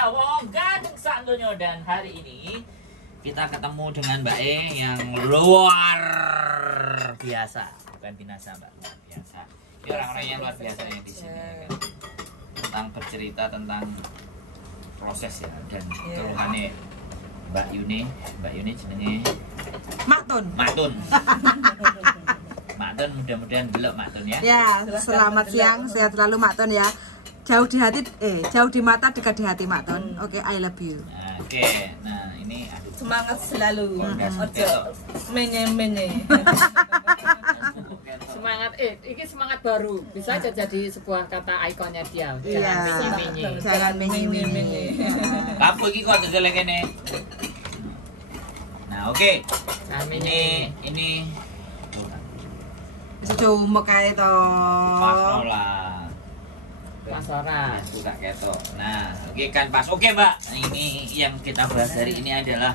Indonesia, wong ganteng sak donya. Dan hari ini kita ketemu dengan Mbak E yang luar biasa, bukan binasa Mbak, luar biasa. Ini orang-orang yang luar biasa yang di sini ya kan? Tentang bercerita tentang proses ya dan keluhannya Mbak Yuni jenenge Maktun. Maktun, mudah-mudahan belok Maktun ya. Ya, selamat siang, sehat selalu Maktun ya. Jauh di hati, jauh di mata, dekat di hati Maktun. Oke, I love you. Nah, oke, nah ini aduh. Semangat selalu. Ojo menye. Semangat ini semangat baru. Bisa aja jadi sebuah kata ikonnya dia. Iya. Jangan menye. Lampu iki kok deleng kene. Nah, oke. Nah, ini Bisa cuma kayak itu. Pasnola. Mas Ora. Buka ketok. Nah, oke kan pas. Oke, Mbak. Ini yang kita bahas hari ini adalah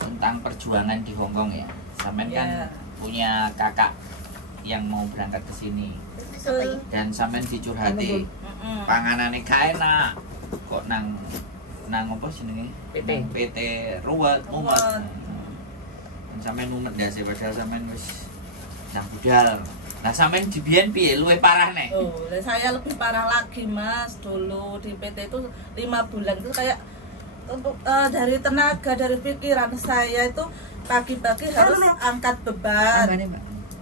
tentang perjuangan di Hongkong ya. Sampean kan punya kakak yang mau berangkat ke sini. Dan sampean dicurhati panganane gak enak. Kok nang apa jenenge? PT ruwet, mumet. Dan sampean mumet ndase padahal sampean wis nang budal. Nah, sampean dibiyen piye? Luwih parah nek. Oh, saya lebih parah lagi, Mas. Dulu di PT itu 5 bulan itu kayak dari tenaga, dari pikiran saya itu pagi-pagi harus angkat beban.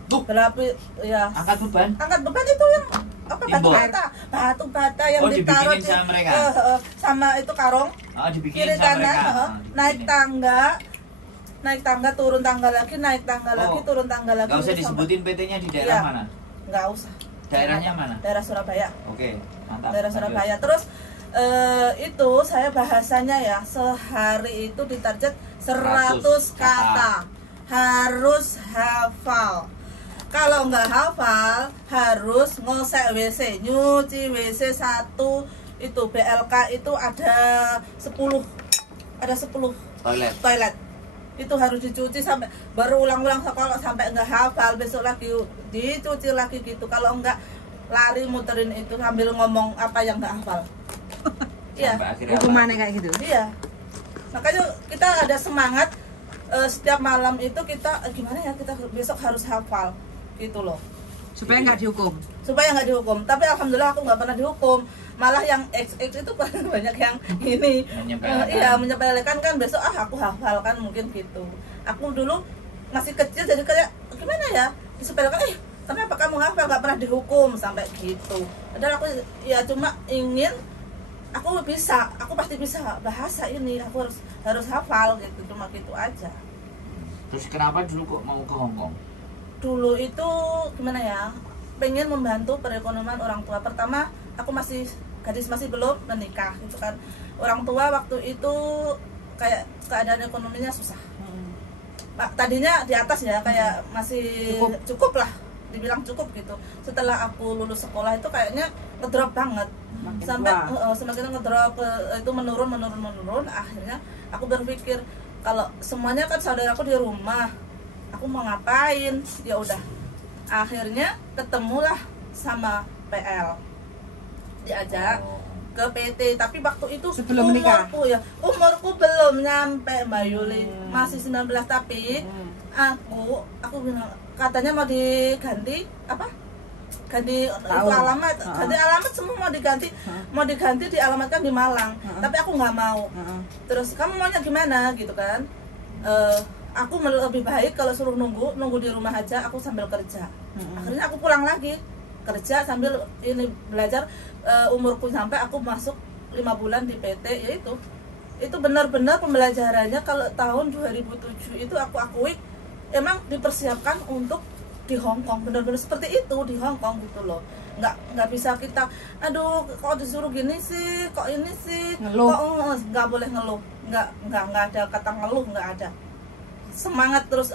Berapa ya? Angkat beban? Angkat beban itu yang apa? Batu bata yang ditaruh sama mereka. Sama itu karung. Oh, dibikin kiri sama kanan, mereka. Naik tangga, turun tangga lagi, naik tangga lagi, turun tangga lagi. Gak usah disebutin PT-nya di daerah mana? Nggak usah. Daerahnya mana? Daerah Surabaya. Oke, mantap. Daerah Surabaya. Terus itu saya bahasanya ya, sehari itu ditarget 100 kata. Harus hafal. Kalau nggak hafal, harus ngosek WC, nyuci WC 1 itu BLK itu ada 10 toilet. Itu harus dicuci sampai baru ulang-ulang sekolah, sampai nggak hafal besok lagi dicuci lagi gitu. Kalau enggak lari muterin itu sambil ngomong apa yang nggak hafal. Iya. Hukumannya kayak gitu. Iya. Makanya kita ada semangat setiap malam itu kita gimana ya, kita besok harus hafal gitu loh. Supaya nggak dihukum. Supaya nggak dihukum. Tapi alhamdulillah aku nggak pernah dihukum. Malah yang XX itu banyak yang ini menyepelekan kan, besok aku hafal kan, mungkin gitu. Aku dulu masih kecil jadi kayak gimana ya, disepelekan, kenapa kamu hafal, nggak pernah dihukum sampai gitu. Padahal aku ya cuma ingin aku pasti bisa bahasa ini, aku harus hafal gitu, cuma gitu aja. Terus kenapa dulu kok mau ke Hongkong? Dulu itu gimana ya, pengen membantu perekonomian orang tua. Pertama aku masih gadis, masih belum menikah gitu kan. Orang tua waktu itu kayak keadaan ekonominya susah. Tadinya di atas ya, kayak masih cukup lah, dibilang cukup gitu. Setelah aku lulus sekolah itu kayaknya ngedrop banget. Sampai semakin ngedrop itu menurun. Akhirnya aku berpikir kalau semuanya kan saudaraku di rumah, aku mau ngapain? Ya udah. Akhirnya ketemulah sama PL. Diajak ke PT, tapi waktu itu sebelum menikah. Umurku belum nyampe Mbak Yuli, masih 19, tapi aku bilang katanya mau diganti apa? Ganti itu alamat, ganti alamat semua mau diganti dialamatkan di Malang. Tapi aku nggak mau. Terus kamu maunya gimana gitu kan? Aku lebih baik kalau suruh nunggu di rumah aja, aku sambil kerja. Akhirnya aku pulang lagi kerja sambil ini belajar. Umurku sampai aku masuk 5 bulan di PT, yaitu itu benar-benar pembelajarannya. Kalau tahun 2007 itu aku akui emang dipersiapkan untuk di Hongkong, benar-benar seperti itu di Hongkong gitu loh. Nggak bisa kita aduh kok disuruh gini sih, kok ini sih, ngeluh. Kok nggak boleh ngeluh, nggak ada kata ngeluh, nggak ada. Semangat terus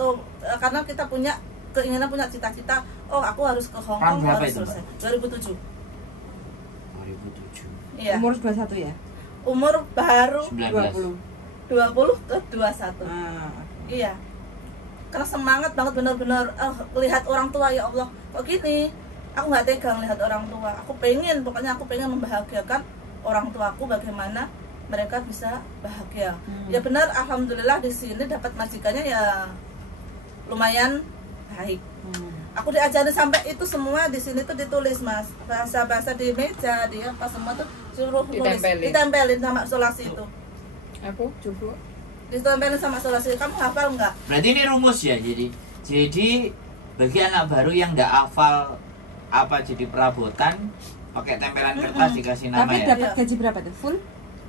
karena kita punya keinginan, punya cita-cita, aku harus ke Hongkong, harus selesai. 2007. Iya. Umur 21 ya? Umur baru 19. 20 ke 21. Iya. Karena semangat banget benar-benar lihat orang tua, ya Allah kok gini. aku nggak tega melihat orang tua. Pokoknya aku pengen membahagiakan orang tuaku, bagaimana mereka bisa bahagia. Ya benar, alhamdulillah di sini dapat majikannya ya lumayan baik. Aku diajarin sampai itu semua di sini tuh ditulis, Mas. Bahasa-bahasa di meja, di apa semua tuh suruh tulis, ditempelin sama solasi itu. Aku coba. Ditempelin sama solasi. Kamu hafal nggak? Berarti ini rumus ya, jadi bagi anak baru yang nggak hafal apa jadi perabotan, pakai tempelan kertas dikasih nama. Tapi ya. dapat gaji berapa tuh? Full?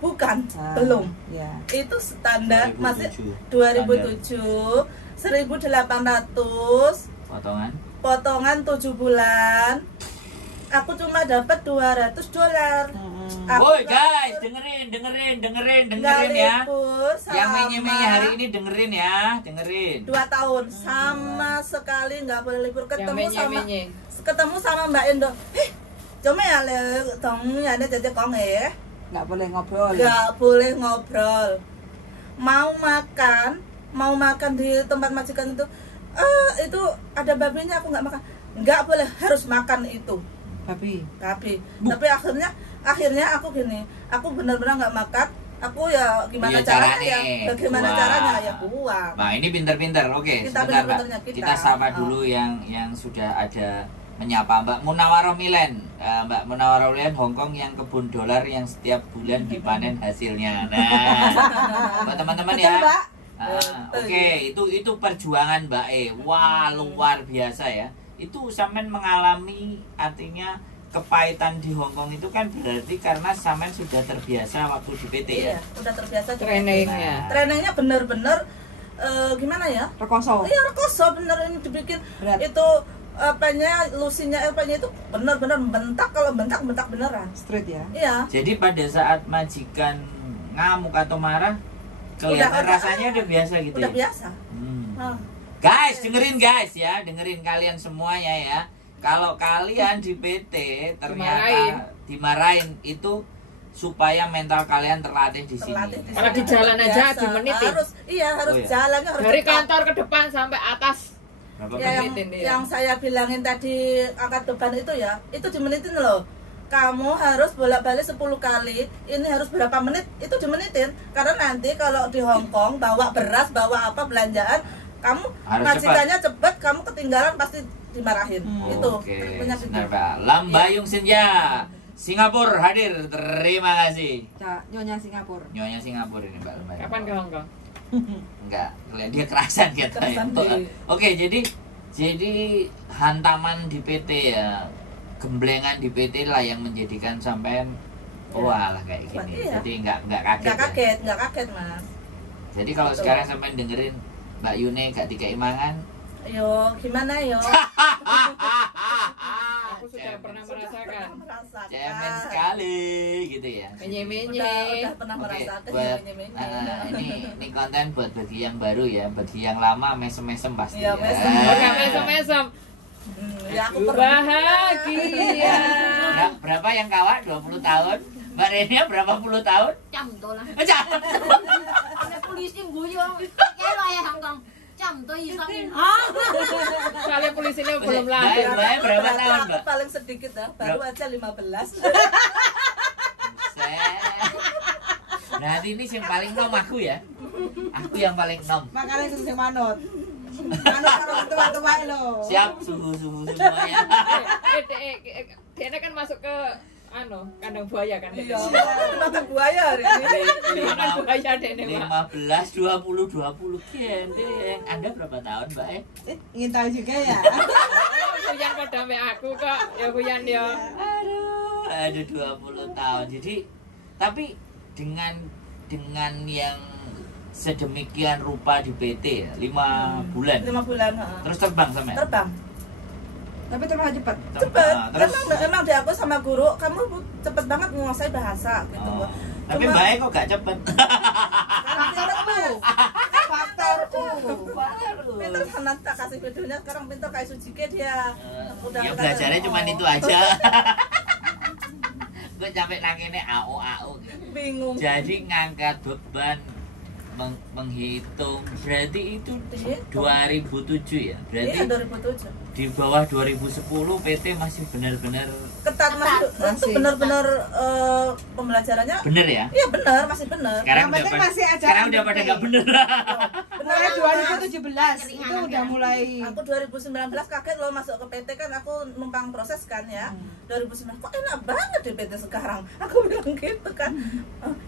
Bukan, belum. Ya. Itu standar 2007. masih 2007, 1.800 potongan 7 bulan. Aku cuma dapat $200. Woi guys, dengerin ya. Yang menye-menye hari ini dengerin ya, dengerin. 2 tahun sama sekali nggak boleh libur. Ketemu sama Mbak Indo. Cuma ya le tong ya ada jadi kong ya. Nggak boleh ngobrol. Nggak boleh ngobrol. Mau makan di tempat majikan itu ada babinya, aku nggak makan. Nggak boleh, harus makan itu. Babi. Tapi akhirnya aku gini, aku benar-benar nggak makan. Aku ya gimana caranya ya buang. Nah ini pinter-pinter, oke. Sebentar Mbak, kita sapa dulu yang sudah ada menyapa Mbak Munawaroh Milen. Mbak Munawaroh Milen Hongkong yang kebun dolar yang setiap bulan dipanen hasilnya. Nah, buat teman-teman ya. Oke, itu perjuangan Mbak E. Wah, luar biasa ya. Itu sampean mengalami artinya kepahitan di Hongkong itu kan berarti karena sampean sudah terbiasa waktu di PT ya. Iya, udah terbiasa trainingnya. Trainingnya bener-bener gimana ya? Rekoso. Iya, rekoso bener ini dibikin. Berat. Itu lusinya itu bener-bener bentak, kalau bentak beneran. Straight ya. Iya. Jadi pada saat majikan ngamuk atau marah kelihatan rasanya udah biasa gitu. Udah ya? biasa. Guys, dengerin kalian semuanya ya. Kalau kalian di PT ternyata dimarahin itu supaya mental kalian terlatih di sini. Kalau di jalan aja dimenitin. Harus jalannya harus dari kantor ke depan sampai atas. Ya, yang saya bilangin tadi angkat beban itu ya, itu dimenitin loh. Kamu harus bolak-balik 10 kali, ini harus berapa menit, itu dimenitin. Karena nanti kalau di Hongkong bawa beras, bawa apa belanjaan, kamu majikannya cepet, kamu ketinggalan pasti dimarahin. Itu. Oke, benar Pak. Lambayung Senja, Singapura hadir, terima kasih. Nyonya Singapura. Nyonya Singapura ini Mbak Lambayung. Kapan ke Hongkong? Enggak, dia kerasan gitu. Oke, jadi hantaman di PT ya, gemblengan di PT lah yang menjadikan sampean wah lah kayak gini. Iya. Jadi enggak kaget. Enggak kaget, Mas. Jadi kalau sekarang sampean dengerin Mbak Yune gak dikei mangan, yo gimana yo? Aku sudah pernah merasakan. cemen sekali gitu ya. Menye-menye. Udah pernah merasakan Buat, menye-menye. ini konten buat bagi yang baru ya, bagi yang lama mesem-mesem pasti. Iya, Ya. mesem. Mesem-mesem. Ya aku Bahagia. Nah, berapa yang kawat 20 tahun? Mbak Renia berapa puluh tahun? trăm đô la Jam. Ada polisi guyong kayak lo ya Hongkong trăm đô isangin Soalnya polisinya belum Mbak, lahir. Mbak, berapa tahun, Aku Mbak? paling sedikit ya, baru aja 15. Berarti ini yang paling nom aku ya. Aku yang paling nom. Makanya itu manut. Manut karo tua-tua lo. Siap suhu semuanya. Dia kan masuk ke kandang buaya kan. Iya, makan buaya hari ini. Makan buaya dene, Pak. 15, 20, 20 gendeng. Anda berapa tahun, Mbak? Ingin tahu juga ya. Hujan pada me aku kok. Ya hujan ya. Aduh 20 tahun. Jadi tapi dengan yang sedemikian rupa di PT ya, 5 bulan. 5 bulan, Terus terbang sampe? Terbang. Tapi terlalu cepat. Cepet. Terus Emang di aku sama guru, kamu cepet banget menguasai bahasa gitu. tapi baik kok gak cepet. Faktor pinter sana tak kasih videonya, sekarang pinter kayak Sujike dia. Ya belajarnya cuma itu aja. Gue sampai nangine AO bingung. Jadi ngangkat beban menghitung berarti itu 2007 ya. Berarti Iya 2007. di bawah 2010 PT masih benar-benar ketat masih. Itu benar-benar pembelajarannya bener ya. iya benar, masih benar. Sekarang Yang penting masih ada sekarang udah pada nggak bener. Mulai 2017 itu udah mulai. Aku 2019 kaget loh masuk ke PT kan, aku numpang proses kan ya. 2019 kok enak banget di PT sekarang. Aku bilang gitu kan.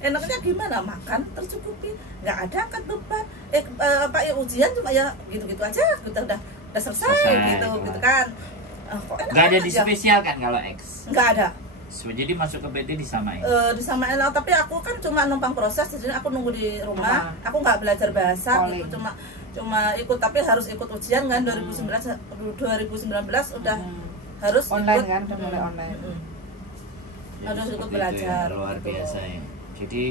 Enaknya gimana? Makan tercukupi, nggak ada angkat beban. Ujian cuma ya gitu-gitu aja, kita udah selesai gitu kan. Kok enak Nggak ada banget di ya? spesial kan kalau X. Nggak ada. Jadi masuk ke PT disamain. Disamain, tapi aku kan cuma numpang proses, jadi aku nunggu di rumah. Aku nggak belajar bahasa gitu, cuma ikut, tapi harus ikut ujian kan. 2019 udah harus Online ikut, kan, udah mulai online. harus ikut Seperti itu belajar ya, luar gitu. biasa ya. Jadi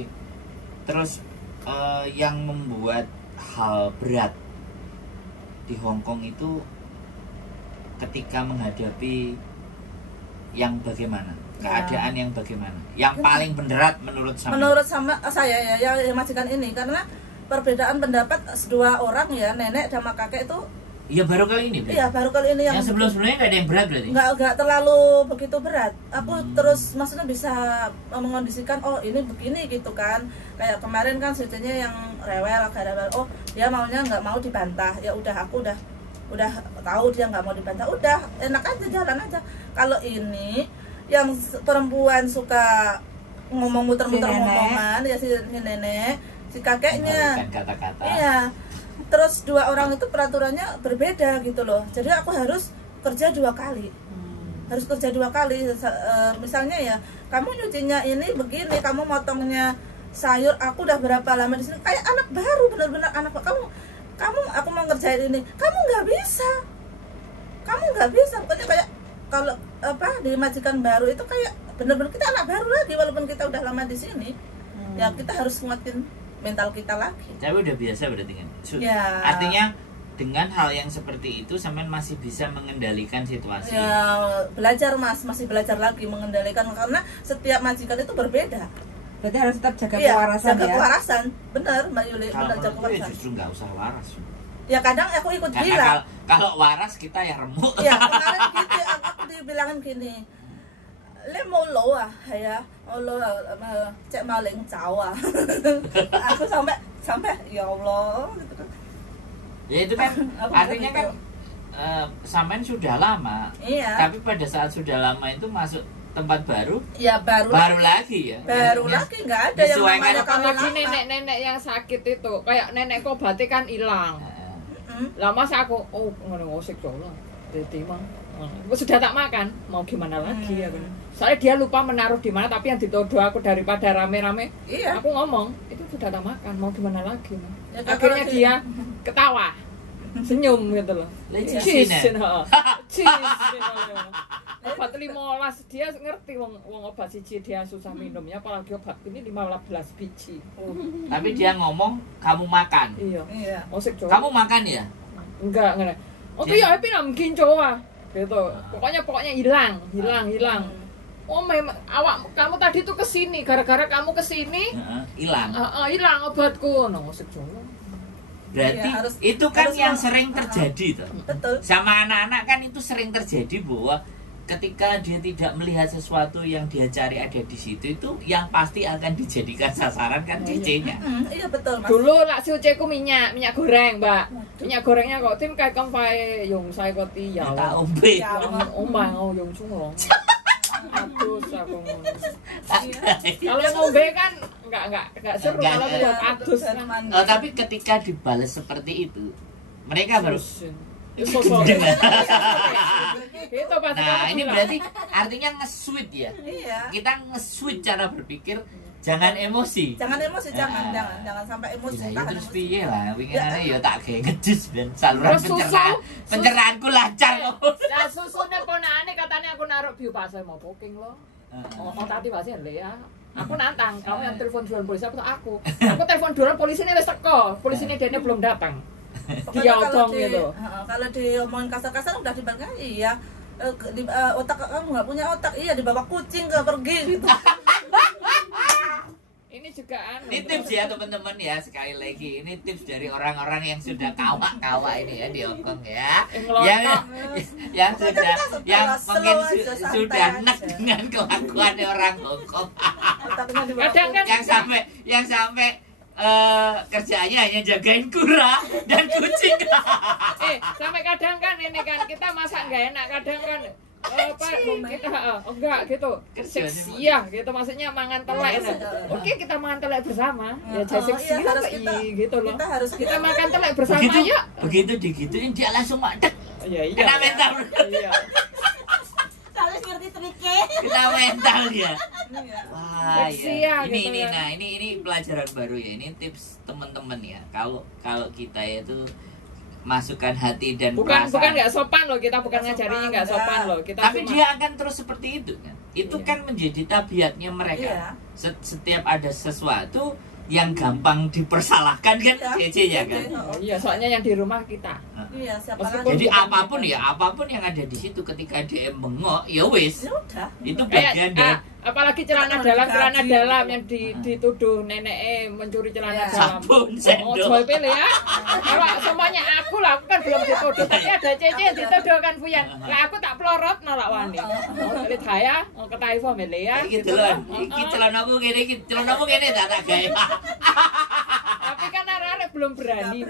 terus yang membuat hal berat di Hong Kong itu ketika menghadapi yang bagaimana, keadaan yang bagaimana, yang paling berat menurut saya ya yang majikan ini, karena perbedaan pendapat dua orang ya, nenek sama kakek itu. Iya baru kali ini. Iya baru kali ini yang sebelum-sebelumnya nggak ada yang berat berarti. Nggak terlalu begitu berat. Aku terus maksudnya bisa mengondisikan, oh ini begini gitu kan. Kayak kemarin kan ceritanya yang rewel, agak rewel. Oh dia maunya nggak mau dibantah. Ya udah, aku udah tahu dia nggak mau dibantah. Udah enak aja, jalan aja. Kalau ini yang perempuan suka ngomong muter-muter ngomongan ya, si nenek, si kakeknya. Kata-kata. Iya. Terus dua orang itu peraturannya berbeda gitu loh. Jadi aku harus kerja 2 kali. Harus kerja 2 kali. Misalnya ya, kamu nyucinya ini begini, kamu motongnya sayur, aku udah berapa lama di sini. Kayak anak baru, benar-benar anak kamu aku mau ngerjain ini, kamu nggak bisa. Pokoknya kayak kalau di majikan baru itu kayak benar-benar kita anak baru lagi, walaupun kita udah lama di sini. Ya kita harus nguatin mental kita lagi. Tapi udah biasa berarti kan. Ya. Artinya dengan hal yang seperti itu sampean masih bisa mengendalikan situasi. Ya, belajar masih belajar lagi mengendalikan, karena setiap majikan itu berbeda. Berarti harus tetap jaga Iya, kewarasan jaga ya. kewarasan. Benar, Mbak Yuli, Kalau benar, jaga menurutku ya kewarasan. justru nggak usah waras. Ya kadang aku ikut Karena bilang. kalau waras kita ya remuk. Ya kemarin gitu aku dibilangin gini. Le mau lo ya, mau lo cek maling cawa. Aku sampai ya Allah gitu kan. Ya itu kan Aku artinya gitu. kan sampean sudah lama. Iya. Tapi pada saat sudah lama itu masuk tempat baru, Ya baru lagi ya. baru Ya, lagi nggak ada yang Disesuaikan namanya apa kalau Apalagi nenek-nenek yang sakit itu, kayak nenek obatnya kan hilang. Lama saya aku, ngono ngosik jono. Dadi mah. Sudah tak makan, mau gimana lagi ya kan. Soalnya dia lupa menaruh di mana, tapi yang dituduh aku daripada rame-rame. Iya. Aku ngomong, itu sudah tak makan, mau gimana lagi. Ya, Akhirnya kalau dia ketawa. Senyum gitu loh. Cisin, Cisin. Obat 15 dia ngerti wong obat siji dia susah minumnya, apalagi obat ini 15 biji. Tapi dia ngomong kamu makan. Iya. Musik Jawa. Kamu makan ya? Enggak. Oke ya tapi mungkin Jawa. Gitu. Pokoknya hilang. Oh memang kamu tadi tuh kesini, gara-gara kamu kesini Hilang. hilang obatku. Musik Jawa. Berarti Iya, harus- itu kan harus yang yang- sering terjadi tuh. Betul. Sama anak-anak kan itu sering terjadi bahwa ketika dia tidak melihat sesuatu yang dia cari ada di situ, itu yang pasti akan dijadikan sasaran kan cece-nya. Iya betul Mas. Dulu lak suceku minyak goreng, Mbak. Minyak gorengnya kok tim kayak kempai yung saya kok tiyaw. Tak ombe. Ya. Ombang yung cungong. Adus aku ngono. Kalau ngombe kan enggak seru Enggak, kalau enggak. buat adus kan. Oh, tapi ketika dibalas seperti itu, mereka baru Sosok. Dengan. Itu pasti Nah, kamu ini bilang. berarti artinya nge-switch ya. Iya. Kita nge-switch cara berpikir, jangan emosi. Jangan emosi, jangan sampai emosi. Ya, tahan terus emosi. piye lah, winginane ya tak gawe ngejus ben saluran Terus susu. pencerahanku lancar kok. Nah, susune ponakane katanya aku naruh biopasa mau booking lo. Oh, tadi pasti ya. Aku nantang, kamu yang telepon duluan polisi aku telepon duluan polisi ini wis teko, polisinya dia belum datang. Dia Pokoknya obong gitu. kalau diomongin kasar-kasar udah dibalik iya. Otak kamu nggak punya otak, iya dibawa kucing ke pergi gitu. Ini juga Ini tips ya teman-teman ya, sekali lagi ini tips dari orang-orang yang sudah kawa ini ya di Hongkong ya, yang mungkin sudah enak dengan kelakuan orang Hongkong. Kadang kan yang sampai kerjaannya hanya jagain kura dan kucing. Sampai kadang kan ini kan kita masak nggak enak, kadang kan kita enggak gitu seksi gitu, maksudnya mangan telek. Oke, kita mangan telek bersama ya, seksi gitu loh, kita makan telek bersama ya. Begitu digituin dia langsung madek. Iya. Kena mental. Iya. Kita mental dia. Wah, ya. Ini pelajaran baru ya. Ini tips teman-teman ya. Kalau kita itu masukkan hati dan bukan perasaan. nggak sopan loh, kita bukan ngajarinya nggak sopan loh, kita tapi dia akan terus seperti itu kan. Itu kan menjadi tabiatnya mereka. Setiap ada sesuatu yang gampang dipersalahkan kan, ya kan. Iya, soalnya yang di rumah kita. Iya, jadi apapun yang ada di situ, ketika dia bengok ya wis. Itu bagian dari apalagi celana dalam yang dituduh nenek mencuri celana dalam. Sabun, sendok. Pilih ya. Kalau semuanya aku lah, aku kan belum dituduh, tapi ada Cece yang dituduh kan Buyang. Lah aku tak pelorot nolak wani. Pilih saya ketahui family ya. Gitu loh. Iki celanamu ngene tak gawe. Tapi kan arek belum berani.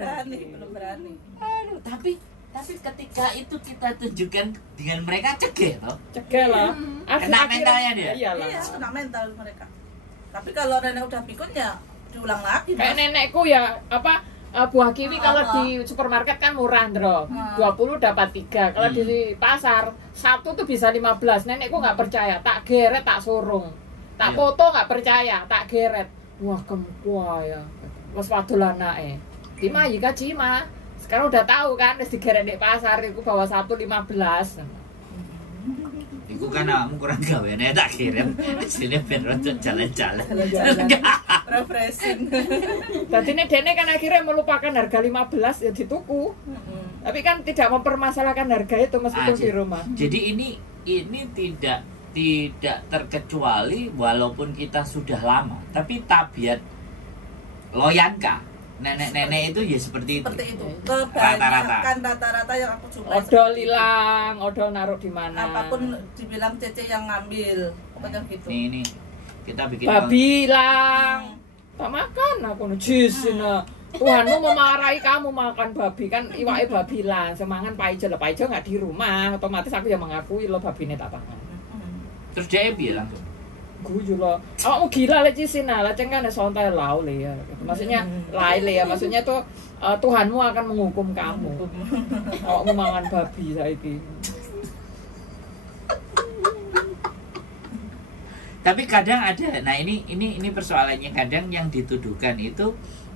Aduh, tapi ketika itu kita tunjukkan dengan mereka cegah toh. Cegah lah. Kena mentalnya dia. Iyalah. Iya, kena mental mereka. Tapi kalau nenek udah pikun ya diulang lagi. Kayak nenekku ya buah kiwi kalau di supermarket kan murah, Ndro. 20 dapat 3. Kalau di pasar 1 tuh bisa 15. Nenekku nggak percaya, tak geret, tak surung. Tak foto nggak percaya, tak geret. Wah, kempuah ya. Wes wadul anake. Cima jika cima. Sekarang udah tahu kan, wis digeret di pasar iku bawa 1,15. Iku kan awakmu kurang gaweane tak kirim. Sini ben rodok jalan-jalan. Refreshing. Tadine dene kan akhirnya melupakan harga 15 ya dituku. Tapi kan tidak mempermasalahkan harga itu meskipun di rumah. Jadi ini tidak terkecuali walaupun kita sudah lama, tapi tabiat loyanka nenek-nenek itu ya seperti itu. Rata-rata yang aku coba. Odol hilang, odol naruh di mana? Apapun dibilang Cece yang ngambil, pokoknya gitu. Ini kita bikin babi hilang. Tak makan aku jus Tuhanmu memarahi kamu makan babi kan, iwake babi hilang. Semangan paijo nggak di rumah, otomatis aku yang mengakui lo babine tak pangan. Terus dia bilang guyu lo, awakmu gila lek cisina, lek cengkan santai lau le ya. Maksudnya lain le ya, maksudnya tuh Tuhanmu akan menghukum kamu. Awakmu mangan babi saiki. Tapi kadang ada, nah ini persoalannya, kadang yang dituduhkan itu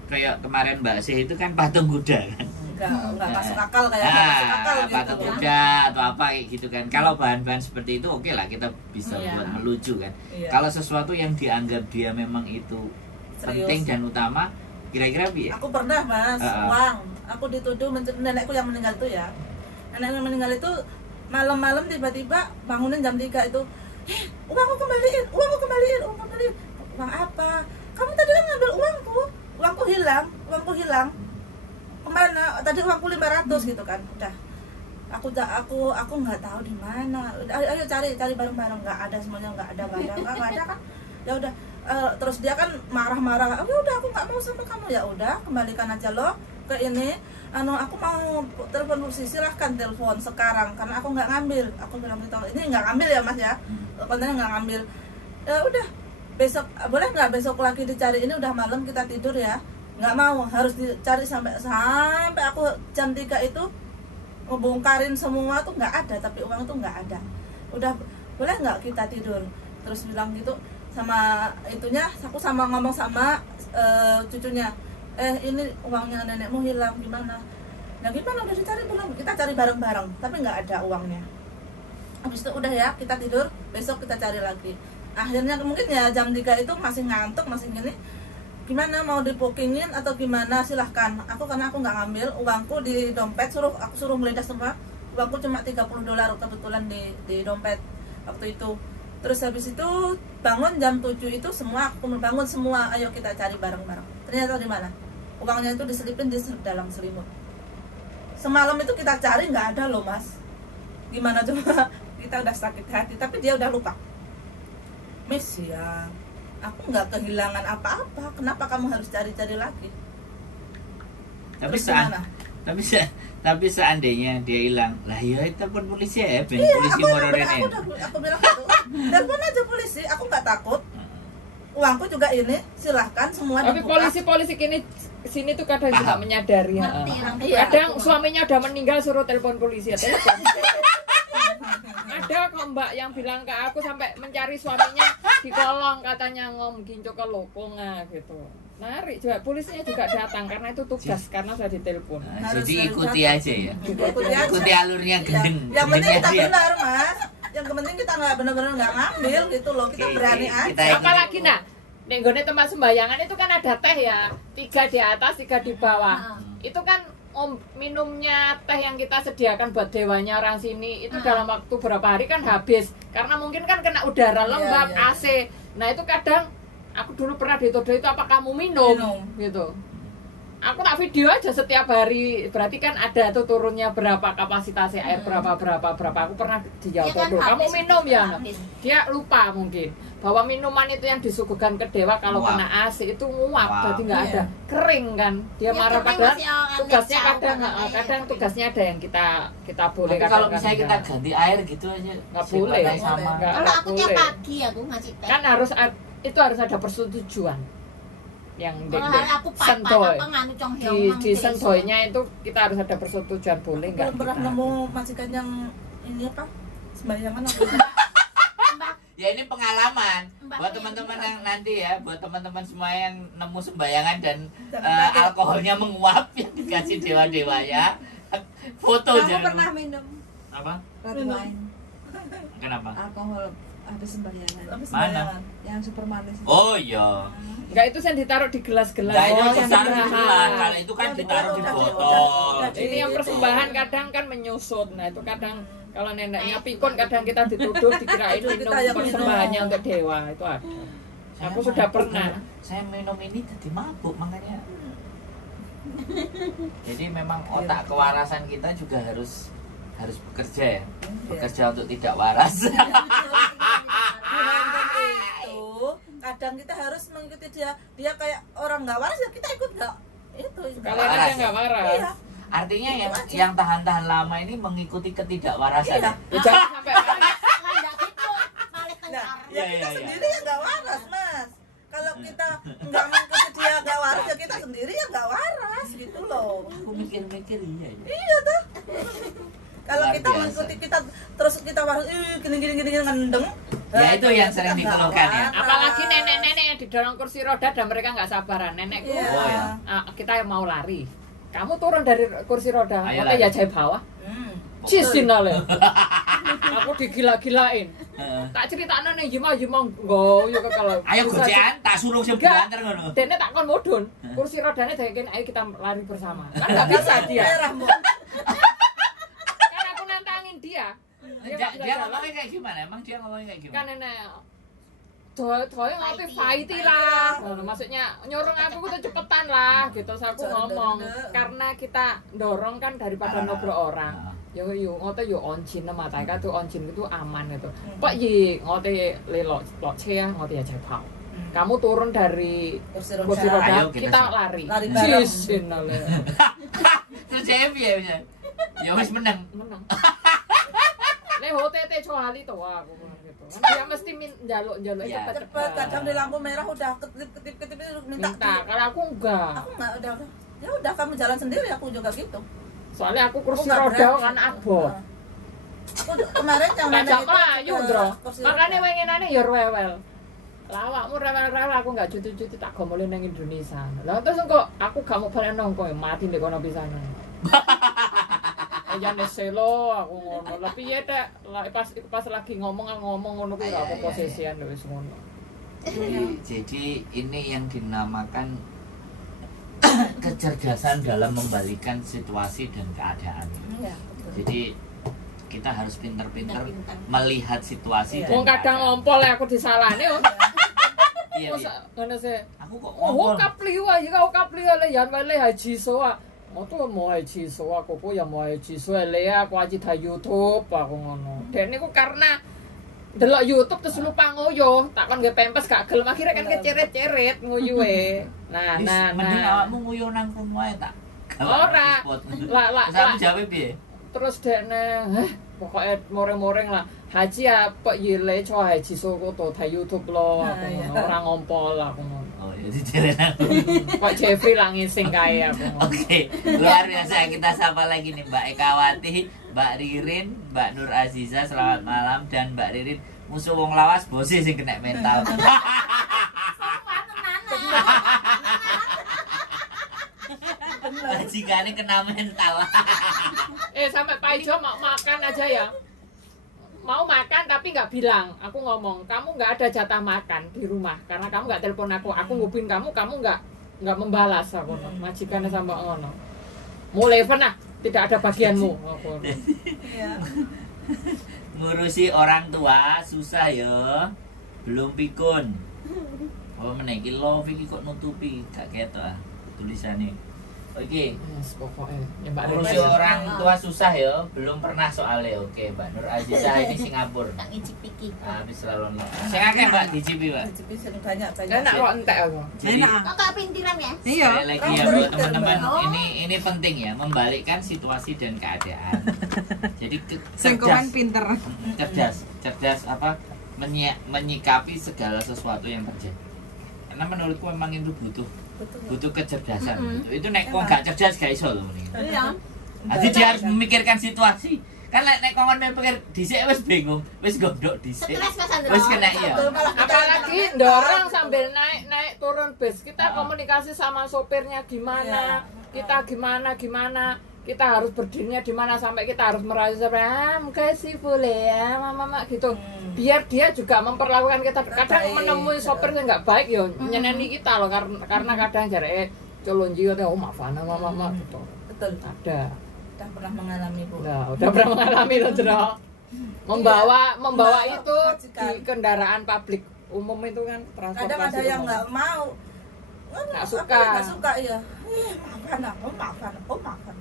kayak kemarin Mbak Sih itu kan patung kuda kan. Enggak masuk akal masuk akal gitu. Patung kuda atau apa gitu kan. Kalau bahan-bahan seperti itu oke lah, kita bisa buat melucu kan. Kalau sesuatu yang dianggap dia memang itu penting dan utama, kira-kira biar. Aku pernah Mas, uang. Aku dituduh nenekku yang meninggal itu ya. Nenek yang meninggal itu malam-malam tiba-tiba bangunin jam 3 itu. Uangku kembaliin. Uang apa? Kamu tadi kan ngambil uangku hilang. Kemana? Tadi uangku 500 gitu kan. Udah. Aku nggak tahu di mana. Ayo cari bareng-bareng. Nggak ada, semuanya nggak ada barang. Nggak ada kan? Ya udah. Terus dia kan marah-marah. Oh, udah aku nggak mau sama kamu. Ya udah, kembalikan aja lo ke ini. Aku mau telepon Bu, silahkan telepon sekarang karena aku nggak ngambil. Aku bilang gitu, ini nggak ngambil ya Mas ya. Kontennya nggak ngambil. Ya udah. Besok boleh nggak besok lagi dicari, ini udah malam kita tidur ya. Nggak mau, harus dicari sampai aku jam 3 itu ngebongkarin semua tuh nggak ada, tapi uang tuh nggak ada. Udah boleh nggak kita tidur, terus bilang gitu sama itunya. Aku ngomong sama cucunya, ini uangnya nenekmu hilang, gimana? Nah gimana, udah dicari belum? Kita cari bareng-bareng, tapi nggak ada uangnya. Habis itu udah ya, kita tidur, besok kita cari lagi. Akhirnya mungkin ya jam 3 itu masih ngantuk, masih gini, gimana mau dibookingin atau gimana, silahkan. Karena aku nggak ngambil uangku di dompet, aku suruh ngeledah semua. Uangku cuma $30 kebetulan di dompet waktu itu. Terus habis itu bangun jam 7 itu semua aku bangun semua, ayo kita cari bareng-bareng. Ternyata di mana? Uangnya itu diselipin di dalam selimut. Semalam itu kita cari nggak ada loh Mas. Gimana coba? Kita udah sakit hati, tapi dia udah lupa. Miss ya, aku nggak kehilangan apa-apa. Kenapa kamu harus cari-cari lagi? Tapi seandainya dia hilang, lah ya itu pun polisi ya, polisi mororin. Aku bilang gitu. Telepon aja polisi, aku nggak takut. Uangku juga ini, silahkan semua. Tapi polisi sini tuh kadang juga menyadari. Kadang suaminya udah meninggal suruh telepon polisi ya telepon. Ada kok mbak yang bilang ke aku sampai mencari suaminya di kolong, katanya ginco ke lokonga gitu. Narik juga, polisinya juga datang karena itu tugas, karena saya ditelepon. Jadi ikuti aja ya. Ikuti alurnya gendeng. Yang penting kita benar Mas. Yang penting kita nggak benar-benar nggak ngambil gitu loh. Kita berani aja. Apalagi nak, nenggone tempat sembayangan itu kan ada teh ya, 3 di atas, 3 di bawah. Itu kan minumnya teh yang kita sediakan buat dewanya orang sini itu dalam waktu berapa hari kan habis, karena mungkin kan kena udara lembab, AC. Nah itu kadang aku dulu pernah dituduh itu, apa kamu minum gitu. Aku nak video aja setiap hari, berarti kan ada tuh turunnya berapa kapasitasnya air, berapa aku pernah dijawab tuduh kamu minum ya. Dia lupa mungkin bahwa minuman itu yang disuguhkan ke dewa kalau kena AC itu nguap, jadi nggak ada kering kan. Dia marah, padahal tugasnya kadang tugasnya ada yang kita boleh. Tapi kalau misalnya kita ganti air gitu aja nggak boleh. Kalau aku tiap pagi aku ngasih teh. Kan itu harus ada persetujuan yang aku sentoy di sentoynya itu kita harus ada persetujuan, boleh nggak? Belum pernah nemu majikan yang ini apa sembayangan apa? Ya ini pengalaman buat teman-teman yang nanti ya, buat teman-teman semua yang nemu sembayangan dan alkoholnya menguap yang dikasih dewa-dewa ya. Foto Kamu pernah minum apa? ratu wine? Kenapa? Alkohol ada sembayangan. Mana? Yang super manis. Oh iya. Enggak, itu yang ditaruh di gelas-gelas. Nah, itu yang ditaruh di gelas. Kalau itu kan ditaruh di botol. Ini yang persembahan kadang kan menyusut. Nah, itu kadang kalau neneknya pikun kadang kita dituduh dikirain minum persembahannya untuk dewa. Itu ada. Aku sudah pernah. Saya minum ini jadi mabuk makanya. Jadi memang otak kewarasan kita juga harus bekerja ya. Bekerja untuk tidak waras. Kadang kita harus mengikuti dia kayak orang nggak waras ya kita ikut nggak itu. Kalau dia nggak waras. Iya. Artinya yang tahan-tahan lama ini mengikuti ketidakwarasan. Iya. Jangan sampai Ya kita sendiri ya nggak waras Mas. Kalau kita nggak mengikuti dia nggak waras ya kita sendiri ya nggak waras gitu loh. Aku mikir-mikir iya. Iya tuh. Kalau kita mengikuti terus kita waras gini ngendeng. Ya itu yang sering dikeluhkan ya. Apalagi nenek-nenek yang didorong kursi roda dan mereka nggak sabaran. Nenekku, kita mau lari. Kamu turun dari kursi roda, oke ya jahit bawah. Cisinale. Aku digila-gilain. Tak critakno ning jima-jima nggo kalau. Ayo gocekan tak suruh sing banter ngono. Dene tak kon mudhun. Kursi rodane daekin ayo kita lari bersama. Kan enggak bisa dia. Kan aku nantangin dia. Dia ngomongnya kayak gimana? Emang dia ngomongnya kayak gimana? Kan nenek Doy ngopi fighty lah. Maksudnya nyorong aku tuh cepetan lah gitu. Aku ngomong karena kita dorong kan daripada nobro orang. Yo ngote yo oncin nama taika tuh oncin itu aman gitu. Pak yi ngote lelok ya ngote ya jepau. Kamu turun dari kursi roda kita lari. Cisin ale. Terus saya piye bisa? Ya wis menang. Nek HOTT coali to aku gitu. Dia mesti njaluk cepet. Kadang di lampu merah udah ketip minta. Kalau aku enggak. Aku enggak udah. Ya udah kamu jalan sendiri, aku juga gitu. Soalnya aku kursi roda kan abot. Aku kemarin yang ngajak mlayu, Ndro. Makane wengenane ya rewel. Lah awakmu rewel-rewel aku enggak cuti-cuti tak gomole ning Indonesia. Lah terus kok aku gak mau balik nang kowe mati ndek kono pisanan. Ya neselo aku ngono. Lah piye tek pas lagi ngomong ngono kuwi ora apa posisian wis ngono. Jadi ini yang dinamakan kecerdasan dalam membalikan situasi dan keadaan. Jadi kita harus pinter-pinter melihat situasi. Iya. dan Wong kadang keadaan. ngompol aku disalahne yo. Iya, Masa iya. ngono sih. Aku kok Oh, ngompol. kapli wa, ya kapli le yan wa le haji so ah. Mo tuh mau haji so aku kok ya mau haji so le aku aji ta YouTube aku ngono. Dene ku karena delok YouTube terus lupa nguyuh, tak kon nge pempes gak gelem akhirnya kan keceret-ceret nguyuhe. Nah, Wis, nah, mending nah. awakmu nguyuh nang kono ae tak. Ora. Lah, Sampe jawab piye? terus dekne pokoknya moreng-moreng lah haji apa yile cho haji soko to ta YouTube lo aku iya. ngono ora ngompol aku ngono. Oh, ya dijelen aku. Kok Jeffrey lah ngising kae aku ngono. Oke, luar biasa. Kita sapa lagi nih Mbak Ekawati, Mbak Ririn, Mbak Nur Aziza, selamat malam. Dan Mbak Ririn, musuh wong lawas bose sing kena mental. Majikane kena mental. Sampai Pak Ijo mau makan aja ya. Mau makan tapi nggak bilang. Aku ngomong, kamu nggak ada jatah makan di rumah karena kamu nggak telepon aku. Aku ngupin kamu nggak membalas aku. Majikannya sampai ngono. Mulai pernah tidak ada bagianmu. Aku. Iya. Ngurusi orang tua susah ya. Belum pikun. Oh meniki love iki kok nutupi gak ketok ah tulisannya. Oke. Yes, pokoknya ya Mbak Ngurusi Ririn. orang tua susah ya, belum pernah soalnya. Oke, Mbak Nur Aziza ini Singapura. Tak ngicip iki. Habis selalu. Sing akeh Mbak dicipi, Mbak. Recipe sing banyak. Enak kok entek aku. Jadi Enak. Kok pintiran ya? Iya. sekali lagi ya buat teman-teman, Oh. ini penting ya, membalikkan situasi dan keadaan. Jadi Sengkoman pinter. cerdas apa menyikapi segala sesuatu yang terjadi. Karena menurutku memang itu butuh kecerdasan. Itu nek kok gak cerdas gak iso loh ini. Iya. Jadi dia harus memikirkan situasi. Kan nek kongon mikir dhisik wis bingung, wis gondok dhisik. Stres Mas Andro. Wis kena iya. Apalagi dorong sambil naik turun bis. Kita komunikasi sama sopirnya gimana, kita gimana. Kita harus berdirinya di mana sampai kita harus merayu sampai makasih boleh ya mama gitu. Biar dia juga memperlakukan kita. Kadang menemui sopir yang nggak baik ya nyeneni kita loh karena kadang jarek colonji atau oh maafan mama gitu. Betul. Ada. Udah pernah mengalami, Bu. Nah, udah pernah mengalami loh, Dro. Membawa Iya. itu Majikan. di kendaraan publik umum itu kan transportasi. Kadang ada yang umum. nggak mau. Nggak Apa suka. ya, nggak suka ya. Maafan.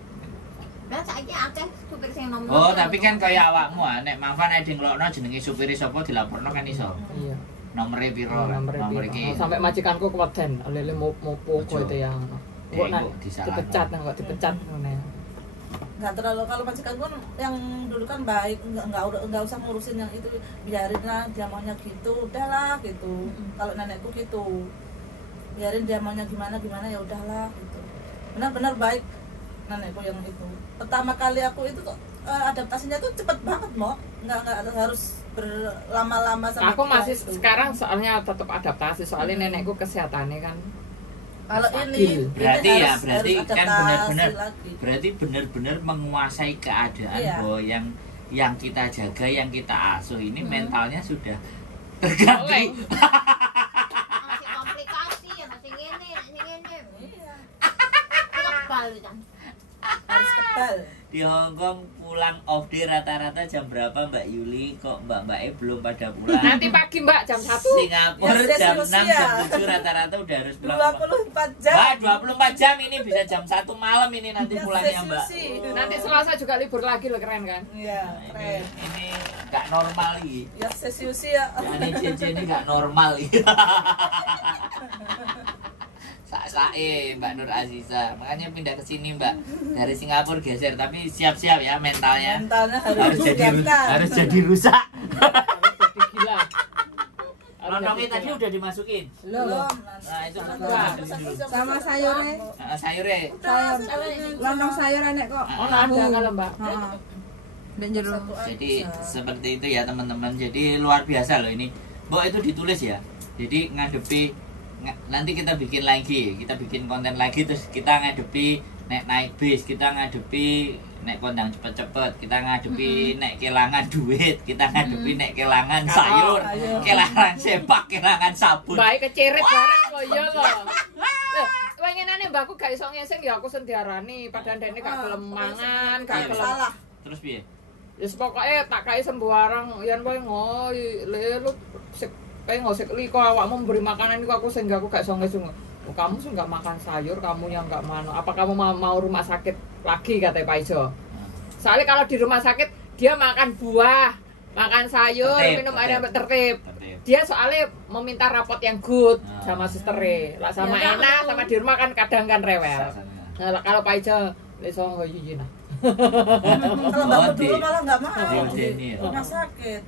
Lah saiki akeh supir sing nom. Oh, tapi kan kaya awakmu ah, nek maafan nek ngelokno jenenge supire sapa dilaporno kan iso. Iya. Nomere piro kan? Nomor iki. Sampai majikanku keweden, lele mopo Ojo. itu yang. Eh, Kok nak kok disalahno. dipecat kok dipecat ngene. Nggak terlalu, kalau majikan pun yang dulu kan baik, nggak usah ngurusin yang itu, biarin lah dia maunya gitu, udahlah gitu. Kalau nenekku gitu, biarin dia maunya gimana ya udahlah gitu. Benar-benar baik nenekku yang itu. Pertama kali aku itu adaptasinya tuh cepet banget, Mo. Nggak harus berlama-lama sama Aku dia masih itu. sekarang soalnya tetap adaptasi soalnya nenekku kesehatannya kan. Kalau stabil. ini Berarti ya, harus berarti kan adaptasi benar-benar lagi. berarti benar-benar menguasai keadaan Iya. bahwa yang kita jaga, yang kita asuh ini mentalnya sudah terganggu. Oleh. Masih komplikasi ya masih ngene. Iya, Kebal kan. harus kebal. Di Hongkong pulang off day rata-rata jam berapa Mbak Yuli? Kok Mbak-mbaknya belum pada pulang? Nanti pagi Mbak jam 1. Singapura Ya, jam resolusi 6, ya. jam 7 rata-rata udah harus pulang. 24 jam. Mbak, 24 jam ini bisa jam 1 malam ini nanti Ya, pulangnya Mbak. resolusi. Nanti Selasa juga libur lagi loh, keren kan? Iya, keren. Ini nggak normal ini. Ya sesiusi ya. Ini cincin ini nggak normal ini. Sae Mbak Nur Aziza, makanya pindah ke sini Mbak dari Singapura geser, tapi siap-siap ya mentalnya. Mentalnya Harus harus jadi rusak. Jadi gila. Nonongnya tadi udah dimasukin. belum. Nah itu Sama sayurnya. sayurnya. Lontong sayur enek kok. Oh, ada kalau Mbak. Heeh. Dan jero. Jadi seperti itu ya teman-teman. Jadi luar biasa loh ini. Mbok itu ditulis ya. Jadi ngadepi nanti kita bikin lagi, kita bikin konten lagi terus kita ngadepi naik bis, kita ngadepi naik kondang cepet-cepet, kita ngadepi naik kelangan duit, kita ngadepi naik kelangan sayur, kelangan sepak, kelangan sabun. Baik kecirit bareng kok iya loh. Pengenane mbakku gak iso ngeseng ya aku sing diarani padahal dene gak gelem mangan, gak gelem. Salah. Terus piye? Wis pokoke tak kai sembarang yen kowe ngoy lu sik ngosek liko awakmu memberi makanan iku aku sehingga aku gak iso ngesung. Oh, kamu sih nggak makan sayur, kamu yang nggak mau. Apa kamu mau rumah sakit lagi kata Pak Ijo? Soalnya kalau di rumah sakit dia makan buah, makan sayur, minum air yang tertib. Dia soalnya meminta rapot yang good sama susternya. Lah sama enak, sama di rumah kan kadang kan rewel. Nah, kalau Pak Ijo besok nggak izin. Kalau Mbak dulu malah nggak mau. Rumah sakit.